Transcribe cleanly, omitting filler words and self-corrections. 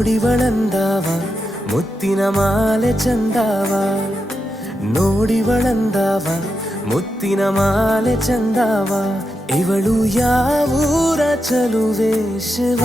ನೋಡಿವಳಂದಾವ ಮುತ್ತಿನ ಮಾಲೆ ಚಂದಾವ, ನೋಡಿವಳಂದಾವ ಮುತ್ತಿನ ಮಾಲೆ ಚಂದಾವ. ಇವಳು ಯಾವೂರ ಚಲುವೆ ಶಿವ.